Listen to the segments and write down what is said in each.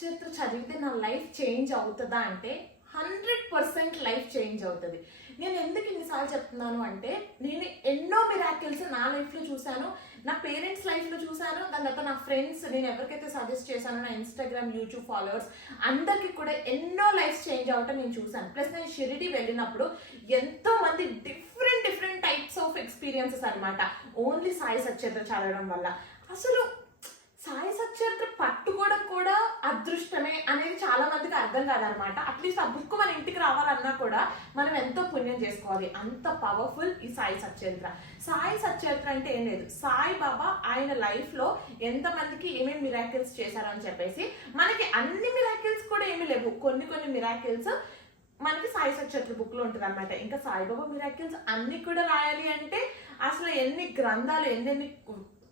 సచ్చరిత్ర చదివితే నా life change అవుతుందా అంటే 100% లైఫ్ చేంజ్ అవుతుంది. నేను ఎందుకు ఇన్నిసార్లు చెప్తున్నాను అంటే, నేను ఎన్నో మిరాకిల్స్ నా లైఫ్లో చూశాను, నా పేరెంట్స్ లైఫ్లో చూశాను, దాని తర్వాత నా ఫ్రెండ్స్, నేను ఎవరికైతే సజెస్ట్ చేశానో నా ఇన్స్టాగ్రామ్ యూట్యూబ్ ఫాలోవర్స్ అందరికీ కూడా ఎన్నో లైఫ్ చేంజ్ అవటం నేను చూశాను. ప్లస్ నేను షిరిడి వెళ్ళినప్పుడు ఎంతో మంది డిఫరెంట్ టైప్స్ ఆఫ్ ఎక్స్పీరియన్సెస్ అనమాట, ఓన్లీ సాయి సచ్చరిత్ర చదవడం వల్ల. అసలు సాయి సచ్చరిత్ర పట్టుకోవడం కూడా అదృష్టమే అనేది చాలా మందికి అర్థం కాదనమాట. అట్లీస్ట్ ఆ బుక్ మన ఇంటికి రావాలన్నా కూడా మనం ఎంతో పుణ్యం చేసుకోవాలి, అంత పవర్ఫుల్ ఈ సాయి సచ్చరిత్ర. సాయి సచ్చరిత్ర అంటే ఏం లేదు, సాయిబాబా ఆయన లైఫ్లో ఎంతమందికి ఏమేమి మిరాకిల్స్ చేశారని చెప్పేసి, మనకి అన్ని మిరాకిల్స్ కూడా ఏమీ లేవు, కొన్ని మిరాకిల్స్ మనకి సాయి సచ్చరిత్ర బుక్లో ఉంటుంది అనమాట. ఇంకా సాయిబాబా మిరాకిల్స్ అన్ని కూడా రాయాలి అంటే అసలు ఎన్ని గ్రంథాలు, ఎన్నెన్ని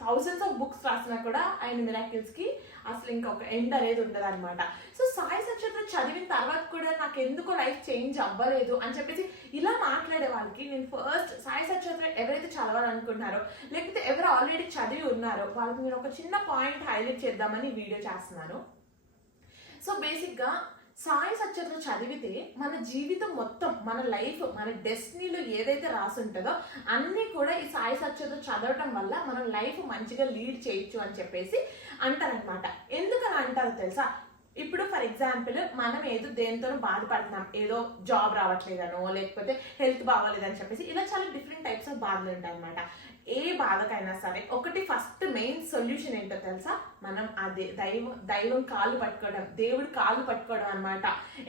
థౌసండ్స్ ఆఫ్ బుక్స్ రాసినా కూడా ఆయన మిరాకిల్స్కి అసలు ఇంకా ఒక ఎండ్ అనేది ఉండదు అనమాట. సో సాయి సచ్చరిత్ర చదివిన తర్వాత కూడా నాకు ఎందుకో లైఫ్ చేంజ్ అవ్వలేదు అని చెప్పేసి ఇలా మాట్లాడే వాళ్ళకి నేను ఫస్ట్ సాయి సచ్చరిత్ర ఎవరైతే చదవాలనుకుంటున్నారో, లేకపోతే ఎవరు ఆల్రెడీ చదివి ఉన్నారో వాళ్ళకి నేను ఒక చిన్న పాయింట్ హైలైట్ చేద్దామని వీడియో చేస్తున్నాను. సో బేసిక్గా సాయి సచ్చరిత్ర చదివితే మన జీవితం మొత్తం, మన లైఫ్, మన డెస్టినీలో ఏదైతే రాసి ఉంటుందో అన్నీ కూడా ఈ సాయి సచ్చరిత్ర చదవటం వల్ల మనం లైఫ్ మంచిగా లీడ్ చేయొచ్చు అని చెప్పేసి అంటారనమాట. ఎందుకని అంటారో తెలుసా? ఇప్పుడు ఫర్ ఎగ్జాంపుల్ మనం ఏదో దేనితోనో బాధపడుతున్నాం, ఏదో జాబ్ రావట్లేదనో లేకపోతే హెల్త్ బాగోలేదని చెప్పేసి ఇలా చాలా డిఫరెంట్ టైప్స్ ఆఫ్ బాధలు ఉంటాయి అనమాట. ఏ బాధకైనా సరే ఒకటి ఫస్ట్ మెయిన్ సొల్యూషన్ ఏంటో తెలుసా? మనం అదే దైవం కాళ్ళు పట్టుకోవడం, దేవుడి కాళ్ళు పట్టుకోవడం అనమాట.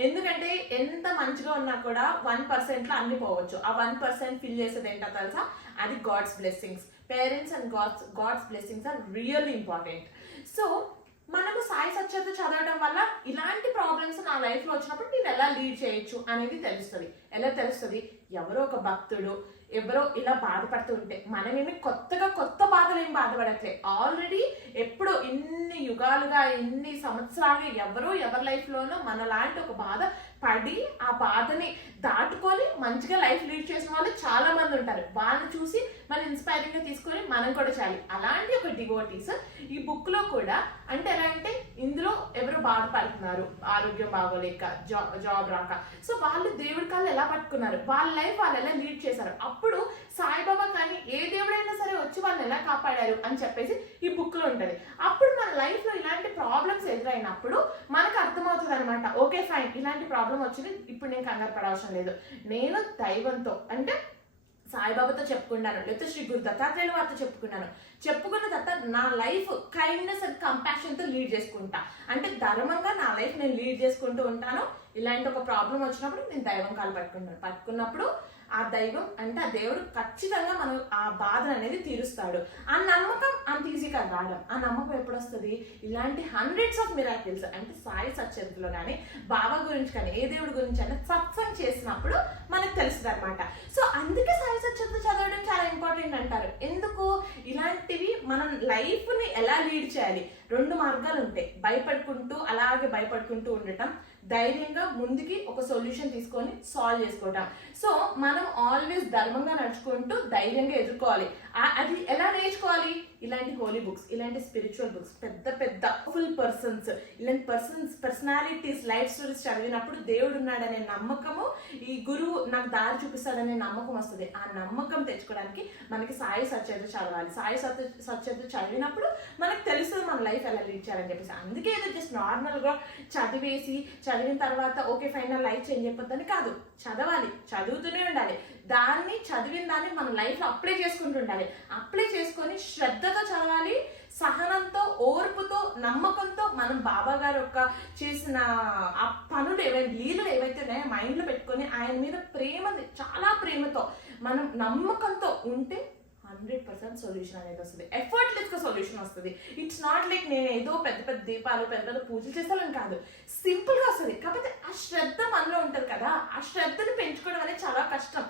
ఎందుకంటే ఎంత మంచిగా ఉన్నా కూడా 1%లో అన్ని పోవచ్చు. ఆ 1% ఫిల్ చేసేది ఏంటో తెలుసా? అది God's blessings. Parents and God's blessings are really important. So మనము సాయి సచ్చరిత్ర చదవడం వల్ల ఇలాంటి ప్రాబ్లమ్స్ నా లైఫ్లో వచ్చినప్పుడు నేను ఎలా లీడ్ చేయొచ్చు అనేది తెలుస్తుంది. ఎలా తెలుస్తుంది? ఎవరో ఒక భక్తుడు ఎవరో ఇలా బాధపడుతూ ఉంటే మనమేమి కొత్త బాధలు ఏం బాధపడట్లే, ఆల్రెడీ ఎప్పుడో ఇన్ని యుగాలుగా ఇన్ని సంవత్సరాలుగా ఎవరి లైఫ్లోనో మనలాంటి ఒక బాధ పడి ఆ బాధని దాటుకొని మంచిగా లైఫ్ లీడ్ చేసిన వాళ్ళు చాలా మంది ఉంటారు. వాళ్ళని చూసి మనం ఇన్స్పైరింగ్ గా తీసుకొని మనం కూడా చేయాలి. అలాంటి ఒక డివోటీస్ ఈ బుక్ లో కూడా అంటే ఎలా అంటే, ఇందులో ఎవరు బాధపడుతున్నారు, ఆరోగ్యం బాగోలేక, జాబ్ రాక, సో వాళ్ళు దేవుడి కాళ్ళు ఎలా పట్టుకున్నారు, వాళ్ళ లైఫ్ వాళ్ళు ఎలా లీడ్ చేశారు, అప్పుడు సాయిబాబా కానీ ఏ దేవుడైనా సరే వచ్చి వాళ్ళని ఎలా కాపాడారు అని చెప్పేసి ఈ బుక్ లో ఉంటది. అప్పుడు మన లైఫ్ లో ఇలాంటి ప్రాబ్లమ్స్ ఎదురైనప్పుడు మనకు అర్థమవుతుంది అనమాట, ఓకే ఫైన్, ఇలాంటి ప్రాబ్లం వచ్చింది, ఇప్పుడు నేను కంగారు పడవసరం లేదు, నేను దైవంతో అంటే సాయిబాబాతో చెప్పుకున్నాను, లేకపోతే శ్రీ గురు దత్తాత్రేయుల వారితో చెప్పుకున్న తర్వాత నా లైఫ్ కైండ్నెస్ అండ్ కంపాషన్తో లీడ్ చేసుకుంటా. అంటే ధర్మంగా నా లైఫ్ నేను లీడ్ చేసుకుంటూ ఉంటాను. ఇలాంటి ఒక ప్రాబ్లం వచ్చినప్పుడు నేను దైవం కాలు పట్టుకున్నప్పుడు ఆ దైవం అంటే ఆ దేవుడు ఖచ్చితంగా మనం ఆ బాధను అనేది తీరుస్తాడు. ఆ నమ్మకం అంత ఈజీగా రావడం, ఆ నమ్మకం ఎప్పుడు వస్తుంది? ఇలాంటి హండ్రెడ్స్ ఆఫ్ మిరాకిల్స్ అంటే సాయి సచ్చరిత్రలో కానీ బాబా గురించి కానీ ఏ దేవుడి గురించి అయినా సత్సంగ్ చేసినప్పుడు మనకు తెలుస్తుంది అనమాట. సో అందుకే సాయి సచ్చరిత్ర చదవడం చాలా ఇంపార్టెంట్ అంటారు. ఎందుకు? ఇలాంటివి మనం లైఫ్ని ఎలా లీడ్ చేయాలి, 2 మార్గాలు ఉంటాయి. భయపడుకుంటూ ఉండటం, ధైర్యంగా ముందుకి ఒక సొల్యూషన్ తీసుకొని సాల్వ్ చేసుకోవటం. సో మనం ఆల్వేస్ ధర్మంగా నడుచుకుంటూ ధైర్యంగా ఎదుర్కోవాలి. అది ఎలా నేర్చుకోవాలి? ఇలాంటి హోలీ బుక్స్, ఇలాంటి స్పిరిచువల్ బుక్స్, పెద్ద ఫుల్ పర్సన్స్, ఇలాంటి పర్సనాలిటీస్ లైఫ్ స్టోరీస్ చదివినప్పుడు దేవుడు ఉన్నాడనే నమ్మకము, ఈ గురువు నాకు దారి చూపిస్తాడనే నమ్మకం వస్తుంది. ఆ నమ్మకం తెచ్చుకోవడానికి మనకి సాయి సచ్చరిత్ర చదవాలి. సాయి సచ్చరిత్ర చదివినప్పుడు మనకు తెలుస్తుంది మన లైఫ్ ఎలా లీడ్ చేయాలని చెప్పేసి. అందుకే ఏదో జస్ట్ నార్మల్గా చదివిన తర్వాత ఓకే ఫైనల్ లైఫ్ చేంజ్ అయిపోద్దని కాదు, చదవాలి, చదువుతూనే ఉండాలి. దాన్ని చదివిన దాన్ని మన లైఫ్లో అప్లై చేసుకుంటూ ఉండాలి. అప్లై చేసుకొని శ్రద్ధతో చదవాలి, సహనంతో, ఓర్పుతో, నమ్మకంతో మనం బాబా గారు యొక్క చేసిన ఆ పనులు లీలలు ఏవైతే ఉన్నాయో మైండ్లో పెట్టుకొని ఆయన మీద చాలా ప్రేమతో మనం నమ్మకంతో ఉంటే 100% సొల్యూషన్ అనేది వస్తుంది. ఎఫర్ట్లెస్ గా సొల్యూషన్ వస్తుంది. ఇట్స్ నాట్ లైక్ నేను ఏదో పెద్ద దీపాలు పెద్ద పూజలు చేస్తానని కాదు, సింపుల్ గా వస్తుంది. కాకపోతే ఆ శ్రద్ధ మనలో ఉంటుంది కదా, ఆ శ్రద్ధను పెంచుకోవడం అనేది చాలా కష్టం.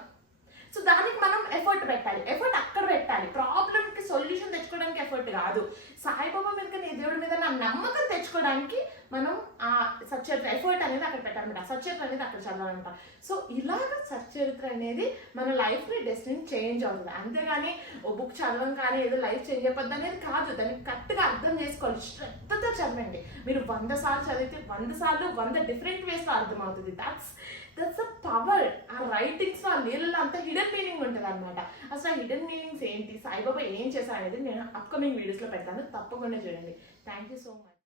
సో దానికి మనం ఎఫర్ట్ పెట్టాలి. ఎఫర్ట్ అక్కడ పెట్టాలి, ప్రాబ్లమ్కి సొల్యూషన్ తెచ్చుకోవడానికి ఎఫర్ట్ కాదు. సాయిబాబా మీద నీ దేవుడి మీద నా నమ్మకం తెచ్చుకోవడానికి మనం ఆ సచ్చరిత్ర ఎఫర్ట్ అనేది అక్కడ పెట్టాలన్నమాట. సచ్చరిత్ర అనేది అక్కడ చదవాలన్నమాట. సో ఇలాగ సచ్చరిత్ర అనేది మన లైఫ్ని డెస్టినీ చేంజ్ అవుతుంది. అంతేగాని ఓ బుక్ చదవడం కానీ ఏదో లైఫ్ చేంజ్ అయిపోద్ది అనేది కాదు. దాన్ని కరెక్ట్గా అర్థం చేసుకోవాలి, శ్రద్ధతో చదవండి. మీరు 100 సార్లు చదివితే 100 సార్లు 100 డిఫరెంట్ వేస్లో అర్థమవుతుంది. That's a power. ఆ రైటింగ్స్ ఆ నీళ్ళలో అంత హిడెన్ మీనింగ్ ఉంటుంది అనమాట. అసలు ఆ హిడెన్ మీనింగ్స్ ఏంటి, సాయిబాబా ఏం చేశారు అనేది నేను అప్కమింగ్ వీడియోస్లో పెడతాను, తప్పకుండా చూడండి. Thank you so much.